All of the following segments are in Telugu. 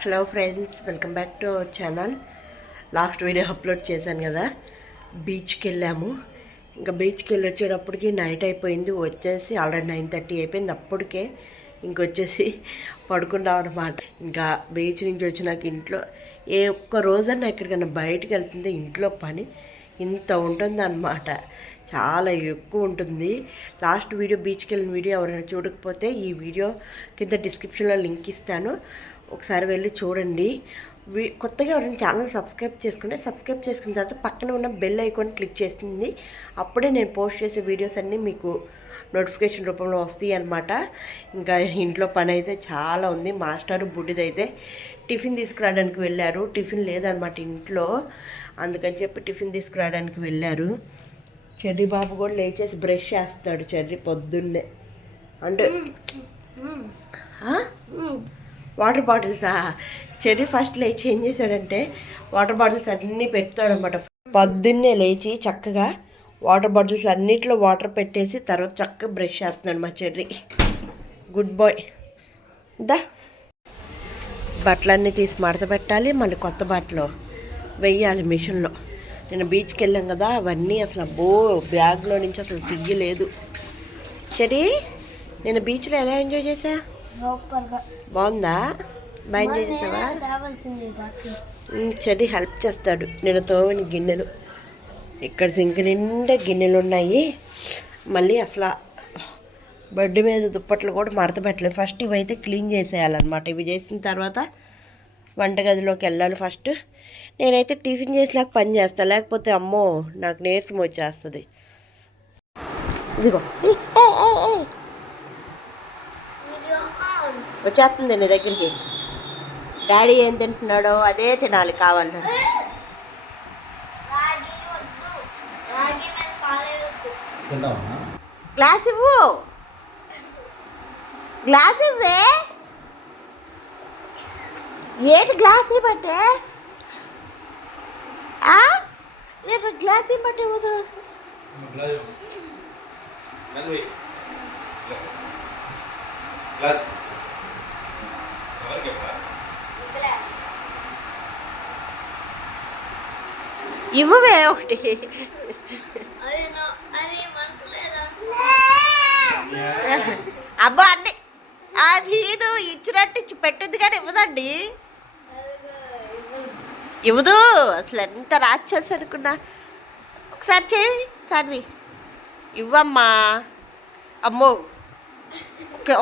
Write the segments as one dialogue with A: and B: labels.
A: Hello friends welcome back to our channel last video upload చేశాను కదా. బీచ్కి వెళ్ళాము. ఇంకా బీచ్కి వెళ్ళి వచ్చేటప్పటికి నైట్ అయిపోయింది. వచ్చేసి ఆల్రెడీ నైన్ థర్టీ అయిపోయింది. అప్పటికే ఇంకొచ్చేసి పడుకున్నాం అనమాట ఇంకా బీచ్ నుంచి వచ్చినాక ఇంట్లో ఏ ఒక్క రోజన్నా ఎక్కడికైనా బయటకు వెళ్తుంది ఇంట్లో పని ఇంత ఉంటుంది అనమాట చాలా ఎక్కువ ఉంటుంది. లాస్ట్ వీడియో బీచ్కి వెళ్ళిన వీడియో ఎవరైనా చూడకపోతే ఈ వీడియో కింద డిస్క్రిప్షన్లో లింక్ ఇస్తాను. ఒకసారి వెళ్ళి చూడండి. కొత్తగా ఎవరైనా ఛానల్ సబ్స్క్రైబ్ చేసుకుంటే సబ్స్క్రైబ్ చేసుకున్న తర్వాత పక్కన ఉన్న బెల్ ఐకాన్ క్లిక్ చేస్తుంది అప్పుడే నేను పోస్ట్ చేసే వీడియోస్ అన్నీ మీకు నోటిఫికేషన్ రూపంలో వస్తాయి అనమాట ఇంకా ఇంట్లో పని అయితే చాలా ఉంది. మాస్టర్ బుడ్డిదైతే టిఫిన్ తీసుకురావడానికి వెళ్ళారు. టిఫిన్ లేదనమాట ఇంట్లో. అందుకని చెప్పి టిఫిన్ తీసుకురావడానికి వెళ్ళారు. చెర్రీ బాబు కూడా లేచేసి బ్రష్ చేస్తాడు చెర్రీ పొద్దున్నే. అంటే? వాటర్ బాటిల్సా చెర్రీ ఫస్ట్ లేచి ఏం చేశాడంటే వాటర్ బాటిల్స్ అన్నీ పెడతాడనమాట. పొద్దున్నే లేచి చక్కగా వాటర్ బాటిల్స్ అన్నిట్లో వాటర్ పెట్టేసి తర్వాత చక్కగా బ్రష్ చేస్తున్నాడు మా చెర్రీ. Good bye. దా. బట్టలన్నీ తీసి మడత పెట్టాలి మళ్ళీ కొత్త బట్టలు వెయ్యాలి మిషన్లో. నేను బీచ్కి వెళ్ళాం కదా అవన్నీ అసలు బో బ్యాగ్లో నుంచి అసలు తిగ్గి లేదు చెరీ నేను బీచ్లో ఎలా ఎంజాయ్
B: చేశా?
A: బాగుందా? బాగా ఎంజాయ్ చేసావా? చెడి హెల్ప్ చేస్తాడు. నేను తోమిన గిన్నెలు. ఇక్కడ సింక్ నిండా గిన్నెలు ఉన్నాయి. మళ్ళీ అసలు బెడ్ మీద దుప్పట్లు కూడా మడత పెట్టలేదు. ఫస్ట్ ఇవైతే క్లీన్ చేసేయాలన్నమాట. ఇవి చేసిన తర్వాత వంటగదిలోకి వెళ్ళాలి ఫస్ట్. నేనైతే టిఫిన్ చేసినాక పని చేస్తాను లేకపోతే అమ్మో నాకు నీరసం వచ్చేస్తుంది. ఇదిగో. వచ్చేస్తుంది నీ దగ్గరికి. డాడీ ఏం తింటున్నాడో అదే తినాలి
C: తింటావా?
A: గ్లాస్ ఇవ్వు. గ్లాస్ ఇవ్వే. ఏంటి గ్లాస్ ఇవ్వటే? ఏంటి గ్లాస్ ఇవ్వటే ఇవ్వదు
C: గ్లాస్.
A: ఇవ్వవే ఒకటి. అబ్బా అన్ని అది ఇది ఇచ్చినట్టు ఇచ్చి పెట్టుద్ది కానీ ఇవ్వదండి. ఇవ్వదు. అసలు ఎంత రాక్షసు అనుకున్నా. ఒకసారి చేయి సాన్వి. ఇవ్వమ్మా. అమ్మో.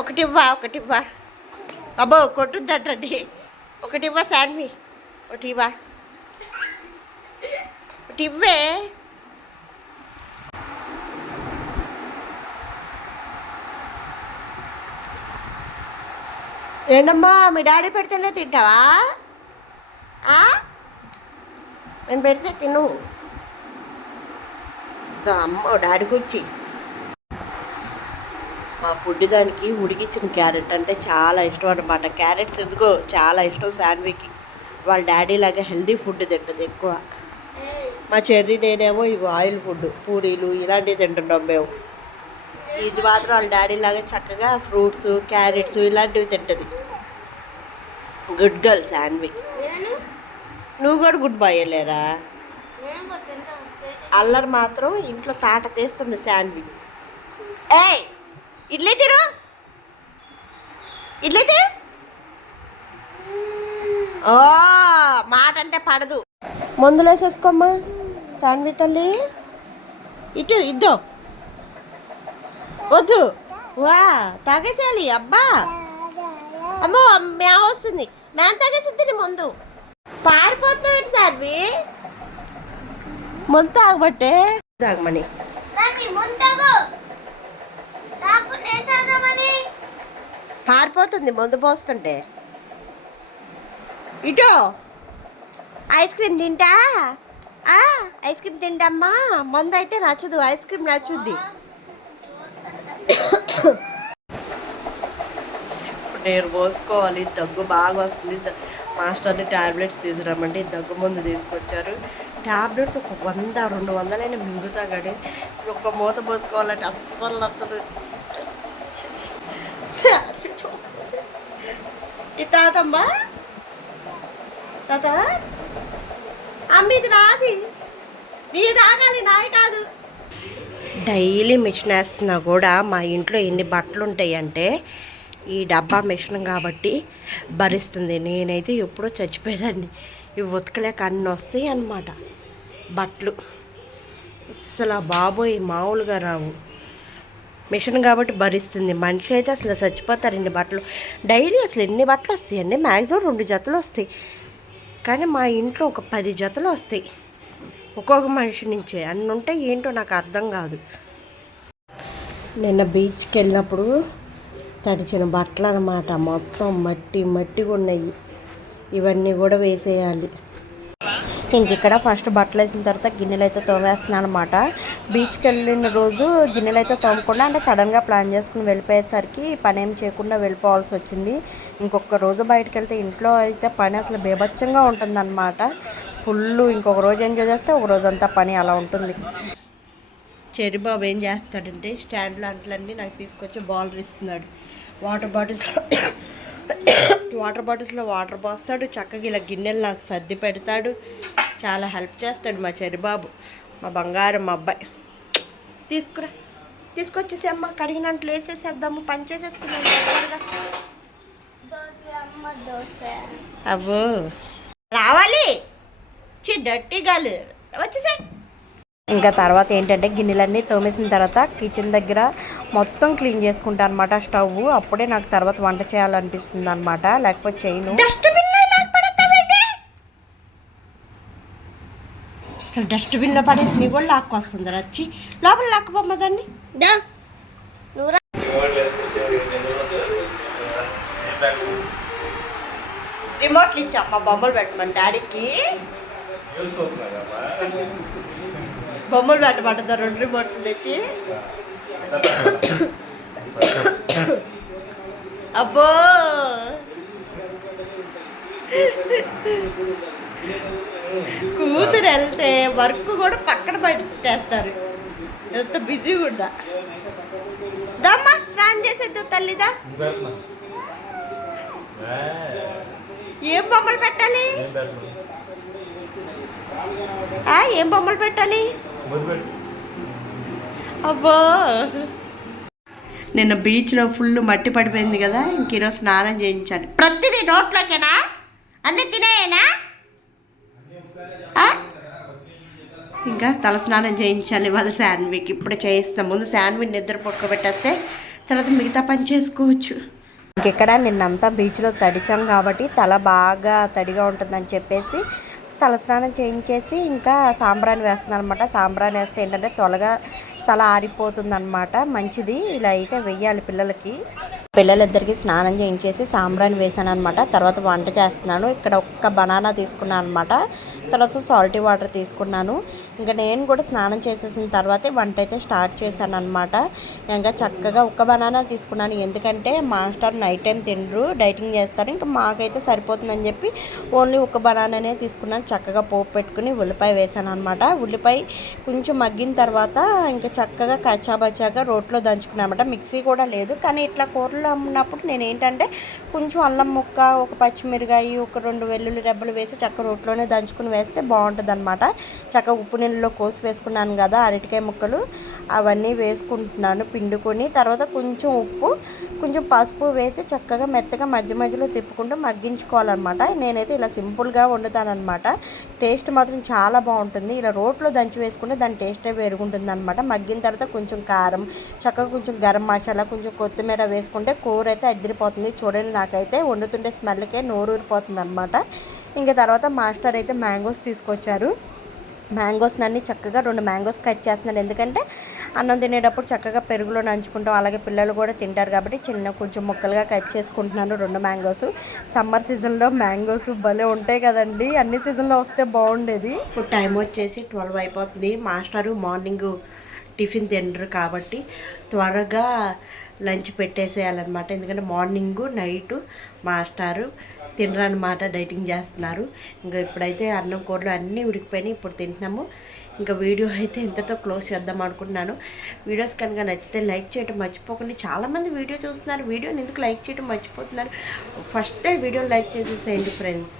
A: ఒకటి ఇవ్వా ఒకటి ఇవ్వా. అబ్బో కొట్టుద్దంటండి. ఒకటి ఇవ్వ సాన్వి ఒకటి ఇవ్వ. ఒకటి ఇవ్వే. ఏంటమ్మా మీ డాడీ పెడితేనే తింటావా? ఆ? నేను పెడితే తిను. అమ్మ డాడీ కూర్చి. మా పుడ్డిదానికి ఉడికించిన క్యారెట్ అంటే చాలా ఇష్టం అనమాట క్యారెట్స్ ఎందుకో చాలా ఇష్టం శాన్వికి వాళ్ళ డాడీ లాగా హెల్దీ ఫుడ్ తింటుంది ఎక్కువ. మా చెర్రీ నేనేమో ఇవి ఆయిల్ ఫుడ్ పూరీలు ఇలాంటివి తింటున్నాం మేము. ఇది మాత్రం వాళ్ళ డాడీ లాగా చక్కగా ఫ్రూట్స్ క్యారెట్స్ ఇలాంటివి తింటుంది. గుడ్ గర్ల్ శాన్వి
B: నేను?
A: నువ్వు కూడా గుడ్ బాయ్ లేరా అల్లరి మాత్రం ఇంట్లో తాట తీస్తుంది శాన్వి ఏయ్! ఇడ్లీ తిను. ఇడ్లీ తిను. ఓ మాట అంటే పడదు. మందులు వేసేసుకోమ్మా. శాన్వి తల్లి. ఇటు ఇద్దో. వద్దు. వా తాగేసేయాలి అబ్బా. అమ్మో మ్యా వస్తుంది. మ్యాన్ తాగేసిద్ది ముందు. పారిపోతున్నాడు సార్వి ముందు తాగబట్టే. తాగమని
B: సార్ మీ ముందగు నాకు నేను చదవమని
A: పారిపోతుంది ముందు పోస్తుంటే. ఇటో ఐస్ క్రీమ్ తింటా? ఆ, ఐస్ క్రీమ్ తింటామ్మా. మందు అయితే నచ్చదు ఐస్ క్రీమ్ నచ్చుద్ది. నేను పోసుకోవాలి దగ్గు బాగా వస్తుంది. మాస్టర్ని ట్యాబ్లెట్స్ తీసుకురామంటే దగ్గు ముందు తీసుకొచ్చారు. ట్యాబ్లెట్స్ ఒక వంద రెండు వందలైనా మింగుతా కానీ ఒక్క మూత పోసుకోవాలంటే అస్సలు నచ్చదు. ఈ తాతమ్మా తాత అమ్మిది నాది. నీ తాగాలి నాయి కాదు. డైలీ మిషన్ వేస్తున్నా కూడా మా ఇంట్లో ఎన్ని బట్టలు ఉంటాయంటే ఈ డబ్బా మిషన్ కాబట్టి భరిస్తుంది. నేనైతే ఎప్పుడో చచ్చిపోయేదాన్ని. ఇవి ఉతకలేక అన్నీ వస్తాయి అన్నమాట. బట్టలు. అసలు బాబోయ్ మామూలుగా రావు. మిషన్ కాబట్టి భరిస్తుంది. మనిషి అయితే అసలు చచ్చిపోతారు ఎన్ని బట్టలు. డైలీ అసలు ఎన్ని బట్టలు వస్తాయండి మ్యాక్సిమం రెండు జతలు వస్తాయి. కానీ మా ఇంట్లో ఒక పది జతలు వస్తాయి. ఒక్కొక్క మనిషి నుంచే. అన్ని ఉంటే ఏంటో నాకు అర్థం కాదు. నిన్న బీచ్కి వెళ్ళినప్పుడు తడిచిన బట్టలు అనమాట మొత్తం మట్టి మట్టిగా ఉన్నాయి. ఇవన్నీ కూడా వేసేయాలి. ఇంక ఇక్కడ ఫస్ట్ బట్టలు వేసిన తర్వాత గిన్నెలు అయితే తోమేస్తున్నాను అనమాట బీచ్కి వెళ్ళిన రోజు గిన్నెలు అయితే తోమకుండా అంటే సడన్గా ప్లాన్ చేసుకుని వెళ్ళిపోయేసరికి పని ఏం చేయకుండా వెళ్ళిపోవాల్సి వచ్చింది. ఇంకొక రోజు బయటకు వెళ్తే ఇంట్లో అయితే పని అసలు బేభత్సంగా ఉంటుందన్నమాట. ఫుల్ ఇంకొక రోజు ఎంజాయ్ చేస్తే ఒక రోజు అంతా పని అలా ఉంటుంది. చెరిబాబు ఏం చేస్తాడంటే స్టాండ్లో అంట్లన్నీ నాకు తీసుకొచ్చి బాల్ ఇస్తున్నాడు. వాటర్ బాటిల్స్ వాటర్ బాటిల్స్లో వాటర్ పోస్తాడు చక్కగా ఇలా గిన్నెలు నాకు సర్ది పెడతాడు. చాలా హెల్ప్ చేస్తాడు మా చెరిబాబు మా బంగారం మా అబ్బాయి. తీసుకురా. తీసుకొచ్చేసి అమ్మ కడిగినట్లు వేసేసేద్దాము పని
B: చేసేసుకున్నాము
A: అవ్వో. రావాలి. చి డట్టి వచ్చేసాయి వచ్చేసే. ఇంకా తర్వాత ఏంటంటే గిన్నెలన్నీ తోమేసిన తర్వాత కిచెన్ దగ్గర మొత్తం క్లీన్ చేసుకుంటా అనమాట స్టవ్. అప్పుడే నాకు తర్వాత వంట చేయాలనిపిస్తుంది అనమాట లేకపోతే చేయను. అసలు డస్ట్బిన్లో పడేసి నీ కూడా లాక్కొస్తుంది వచ్చి లోపల లాక్కుపోమ్మ దాన్ని. రిమోట్లు ఇచ్చా అమ్మ బొమ్మలు పెట్టమని డాడీకి. బొమ్మలు పెట్టమంటుందా రెండు రిమోట్లు తెచ్చి. అబ్బో. కూతురు వెళ్తే వర్క్ కూడా పక్కన పెట్టేస్తారు. ఎంత బిజీగా ఉందా దమ్మా స్నానం చేసేద్దు తల్లిదా. ఏం బొమ్మలు పెట్టాలి? ఆ, ఏం బొమ్మలు పెట్టాలి? అబ్బో. నిన్న బీచ్లో ఫుల్ మట్టి పడిపోయింది కదా ఇంక ఈరోజు స్నానం చేయించాలి. ప్రతిదీ నోట్లోకేనా? అన్నీ తినేయేనా? ఇంకా తలస్నానం చేయించాలి వాళ్ళ శాన్వికి ఇప్పుడు చేయిస్తాం. ముందు శాన్వి నిద్ర పడుకోబెట్టేస్తే తర్వాత మిగతా పని చేసుకోవచ్చు. ఇంకెక్కడ? నిన్నంతా బీచ్లో తడిచాం కాబట్టి తల బాగా తడిగా ఉంటుందని చెప్పేసి తలస్నానం చేయించేసి ఇంకా సాంబ్రాన్ని వేస్తున్నాను అనమాట సాంబ్రాన్ని వేస్తే ఏంటంటే త్వరగా తల ఆరిపోతుంది అనమాట మంచిది. ఇలా అయితే వెయ్యాలి పిల్లలకి. పిల్లలిద్దరికి స్నానం చేయించేసి సాంబ్రాన్ వేసాను అనమాట తర్వాత వంట చేస్తున్నాను. ఇక్కడ ఒక్క బనానా తీసుకున్నాను అనమాట తర్వాత సాల్టీ వాటర్ తీసుకున్నాను. ఇంకా నేను కూడా స్నానం చేసేసిన తర్వాతే వంట అయితే స్టార్ట్ చేశాను అనమాట ఇంకా చక్కగా ఒక్క బనానా తీసుకున్నాను. ఎందుకంటే మాస్టర్ నైట్ టైం తినరు డైటింగ్ చేస్తారు. ఇంకా మాకైతే సరిపోతుందని చెప్పి ఓన్లీ ఒక బనానానే తీసుకున్నాను. చక్కగా పోపు పెట్టుకుని ఉల్లిపాయ వేసాను అనమాట ఉల్లిపాయ కొంచెం మగ్గిన తర్వాత ఇంకా చక్కగా కచ్చాబచ్చాగా రోట్లో దంచుకున్నాను అనమాట మిక్సీ కూడా లేదు. కానీ ఇట్లా కూరలు అమ్మినప్పుడు నేను ఏంటంటే కొంచెం అల్లం ముక్క ఒక పచ్చిమిరకాయ ఒక రెండు వెల్లుల్లి రెబ్బలు వేసి చక్క రోట్లోనే దంచుకుని వేస్తే బాగుంటుంది అనమాట చక్క ఉప్పు నీళ్ళలో కోసి వేసుకున్నాను కదా అరటికాయ ముక్కలు అవన్నీ వేసుకుంటున్నాను పిండుకొని. తర్వాత కొంచెం ఉప్పు కొంచెం పసుపు వేసి చక్కగా మెత్తగా మధ్య మధ్యలో తిప్పుకుంటూ మగ్గించుకోవాలన్నమాట. నేనైతే ఇలా సింపుల్గా వండుతానమాట టేస్ట్ మాత్రం చాలా బాగుంటుంది. ఇలా రోట్లో దంచి వేసుకుంటే దాని టేస్టే వేరుగుంటుంది అనమాట మగ్గిన తర్వాత కొంచెం కారం చక్కగా కొంచెం గరం మసాలా కొంచెం కొత్తిమీర వేసుకుంటే కూర అయితే అద్దరిపోతుంది చూడండి నాకైతే వండుతుంటే స్మెల్కే నోరూరిపోతుంది అనమాట ఇంకా తర్వాత మాస్టర్ అయితే మ్యాంగోస్ తీసుకొచ్చారు. మ్యాంగోస్ అన్ని చక్కగా రెండు మ్యాంగోస్ కట్ చేస్తున్నాను ఎందుకంటే అన్నం తినేటప్పుడు చక్కగా పెరుగులో నంచుకుంటాం. అలాగే పిల్లలు కూడా తింటారు కాబట్టి చిన్న కొంచెం ముక్కలుగా కట్ చేసుకుంటున్నాను రెండు మ్యాంగోస్. సమ్మర్ సీజన్లో మ్యాంగోస్ భలే ఉంటాయి కదండి. అన్ని సీజన్లో వస్తే బాగుండేది. ఇప్పుడు టైం వచ్చేసి ట్వెల్వ్ అయిపోతుంది. మాస్టరు మార్నింగ్ టిఫిన్ తినరు కాబట్టి త్వరగా లంచ్ పెట్టేసేయాలన్నమాట. ఎందుకంటే మార్నింగ్ నైట్ మాస్టారు తినరనమాట డైటింగ్ చేస్తున్నారు. ఇంకా ఇప్పుడైతే అన్నం కూరలు అన్నీ ఉడికిపోయినాయి. ఇప్పుడు తింటున్నాము. ఇంకా వీడియో అయితే ఇంతతో క్లోజ్ చేద్దాం అనుకుంటున్నాను. వీడియోస్ కనుక నచ్చితే లైక్ చేయడం మర్చిపోకండి. చాలామంది వీడియో చూస్తున్నారు. వీడియోని ఎందుకు లైక్ చేయడం మర్చిపోతున్నారు? ఫస్టే వీడియో లైక్ చేసేసేయండి ఫ్రెండ్స్.